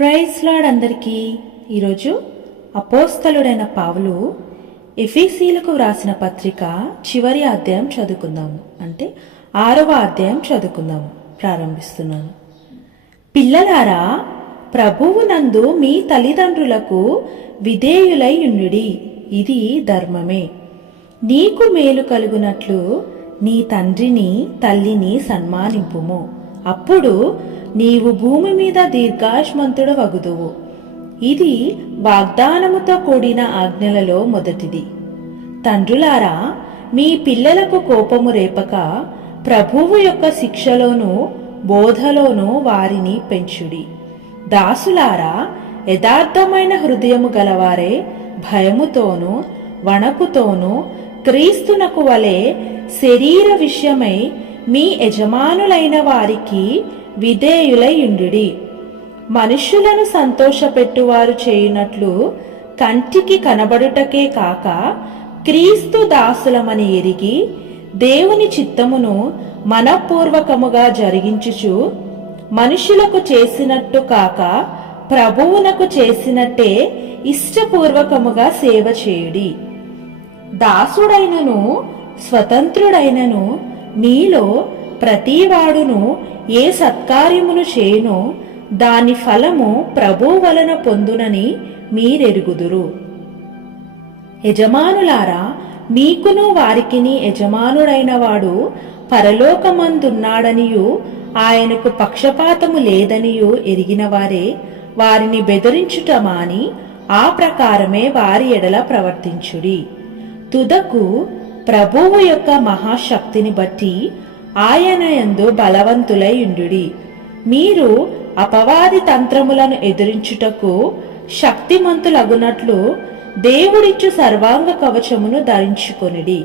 Praise lord అందరికీ. ఈరోజు అపోస్తలుడైన పావులు ఎఫీసీలకు వ్రాసిన పత్రిక చివరి అధ్యాయం చదువుకుందాము అంటే ఆరవ అధ్యాయం చదువుకుందాము ప్రారంభిస్తున్నాను. పిల్లలారా ప్రభువు నందు మీ తల్లిదండ్రులకు విధేయులై ఉండుడి. ఇది ధర్మమే. నీకు మేలు కలుగునట్లు నీ తండ్రిని తల్లిని సన్మానింపుము. అప్పుడు నీవు భూమి మీద దీర్ఘాష్మంతుడు వగుదువు ఇది వాగ్దానముతో కూడిన ఆజ్ఞలలో మొదటిది. తండ్రులారా మీ పిల్లలకు కోపము రేపక ప్రభువు యొక్క శిక్షలోనూ బోధలోనూ వారిని పెంచుడి. దాసులారా యథార్థమైన హృదయము గలవారే భయముతోనూ వణకుతోనూ క్రీస్తునకు వలె శరీర విషయమై మీ యజమానులైన వారికి విధేయులయుండి మనుష్యులను సంతోషపెట్టువారు చేయునట్లు కంటికి కనబడుటకే కాక క్రీస్తు దాసులమని ఎరిగి దేవుని చిత్తమును మనపూర్వకముగా జరిగించుచు మనుషులకు చేసినట్టు కాక ప్రభువునకు చేసినట్టే ఇష్టపూర్వకముగా సేవ చేయుడి. దాసుడైనను స్వతంత్రుడైనను మీలో ప్రతివాడును ఏ సత్కార్యమును చేయనో దాని ఫలము ప్రభు వలన పొందునని మీరెరుగుదురు. యజమానులారా మీకును వారికిని యజమానుడైన వాడు పరలోకమందున్నాడనియు ఆయనకు పక్షపాతము లేదనియు ఎరిగిన వారే వారిని బెదిరించుట మాని ఆ ప్రకారమే వారి ఎడల ప్రవర్తించుడి. తుదకు ప్రభువు యొక్క మహాశక్తిని బట్టి ఆయన యందు బలవంతులై ఉండుడి. మీరు అపవాది తంత్రములను ఎదిరించుటకు శక్తిమంతులగునట్లు దేవుడిచ్చు సర్వాంగ కవచమును ధరించుకొనిడి.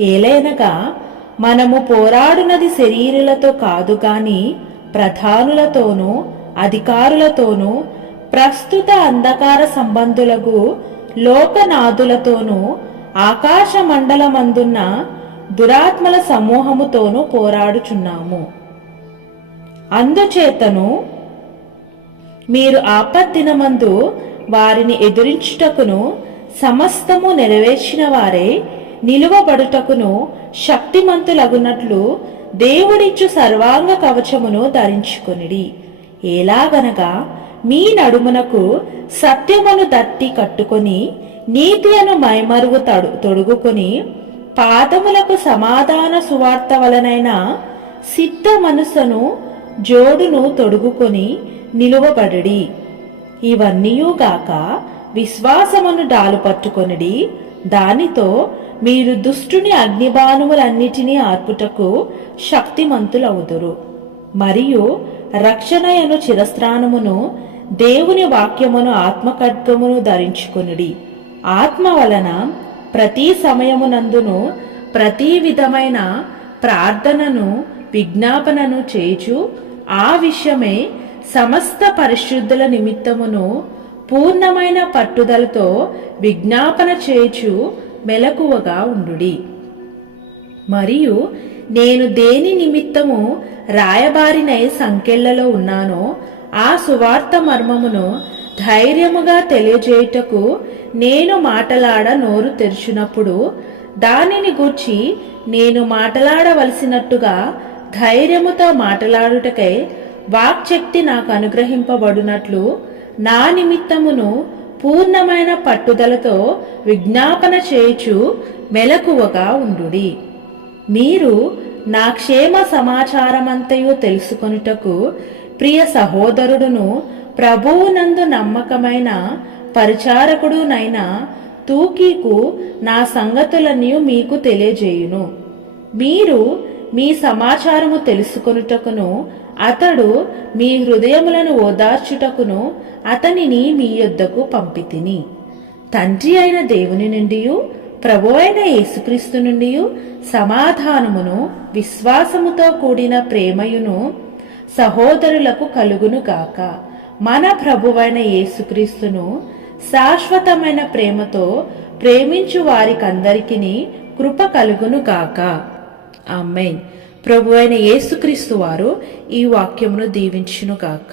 ఏలైనగా మనము పోరాడునది శరీరులతో కాదు గాని ప్రధానులతోనూ అధికారులతోనూ ప్రస్తుత అంధకార సంబంధులకు లోకనాథులతోనూ ఆకాశ మండలమందున్న దురాత్మల సమూహముతోనూ పోరాడుచున్నాము. అందుచేతను మీరు ఆపద్దినమందు వారిని ఎదురించుటకును సమస్తము నెరవేర్చిన వారే నిలువబడుటకును శక్తిమంతులగునట్లు దేవుడిచ్చు సర్వాంగ కవచమును ధరించుకొనిడి. ఎలాగనగా మీ నడుమునకు సత్యమును దట్టి కట్టుకొని నీతి అను మైమరుగు తడు తొడుగుకొని పాదములకు సమాధాన సువార్త వలనైన సిద్ధ మనసును జోడును తొడుగుకొని నిలువబడి ఇవన్నీయుగాక విశ్వాసమును డాలు పట్టుకొనిడి దానితో మీరు దుష్టుని అగ్నిబాణువులన్నిటినీ ఆర్పుటకు శక్తిమంతులవుదురు. మరియు రక్షణయను చిరస్త్రానమును దేవుని వాక్యమును ఆత్మఖడ్గమును ధరించుకొనిడి. ఆత్మ వలన ప్రతి సమయమునందును ప్రతి విధమైన ప్రార్థనను విజ్ఞాపనను చేయుచు ఆ విషయమే సమస్త పరిశుద్ధుల నిమిత్తమును పూర్ణమైన పట్టుదలతో విజ్ఞాపన చేయుచు మెలకువగా ఉండుడి. మరియు నేను దేని నిమిత్తము రాయబారినై సంకెళ్ళలో ఉన్నానో ఆ సువార్త మర్మమును ధైర్యముగా తెలియజేయుటకు నేను మాటలాడ నోరు తెరిచినప్పుడు దానిని గూర్చి నేను మాటలాడవలసినట్టుగా ధైర్యముతో మాటలాడుటకై వాక్శక్తి నాకు అనుగ్రహింపబడినట్లు నా నిమిత్తమును పూర్ణమైన పట్టుదలతో విజ్ఞాపన చేయుచు మెలకువగా ఉండుడి. మీరు నా క్షేమ సమాచారమంతయు తెలుసుకొనుటకు ప్రియ సహోదరుడును ప్రభువునందు నమ్మకమైన పరిచారకుడునైన తూకీకు నా సంగతులన్నీ మీకు తెలియజేయును. మీరు మీ సమాచారము తెలుసుకొనుటకును అతడు మీ హృదయములను ఓదార్చుటకును అతనిని మీ యొద్దకు పంపితిని. తండ్రి అయిన దేవుని నుండి ప్రభు అయిన యేసుక్రీస్తు నుండి సమాధానమును విశ్వాసముతో కూడిన ప్రేమయును సహోదరులకు కలుగును గాక మన ప్రభువైన యేసుక్రీస్తును శాశ్వతమైన ప్రేమతో ప్రేమించు వారికందరికీ కృప కలుగును గాక. ఆమెన్. ప్రభు అయిన యేసుక్రీస్తు వారు ఈ వాక్యమును దీవించునుగాక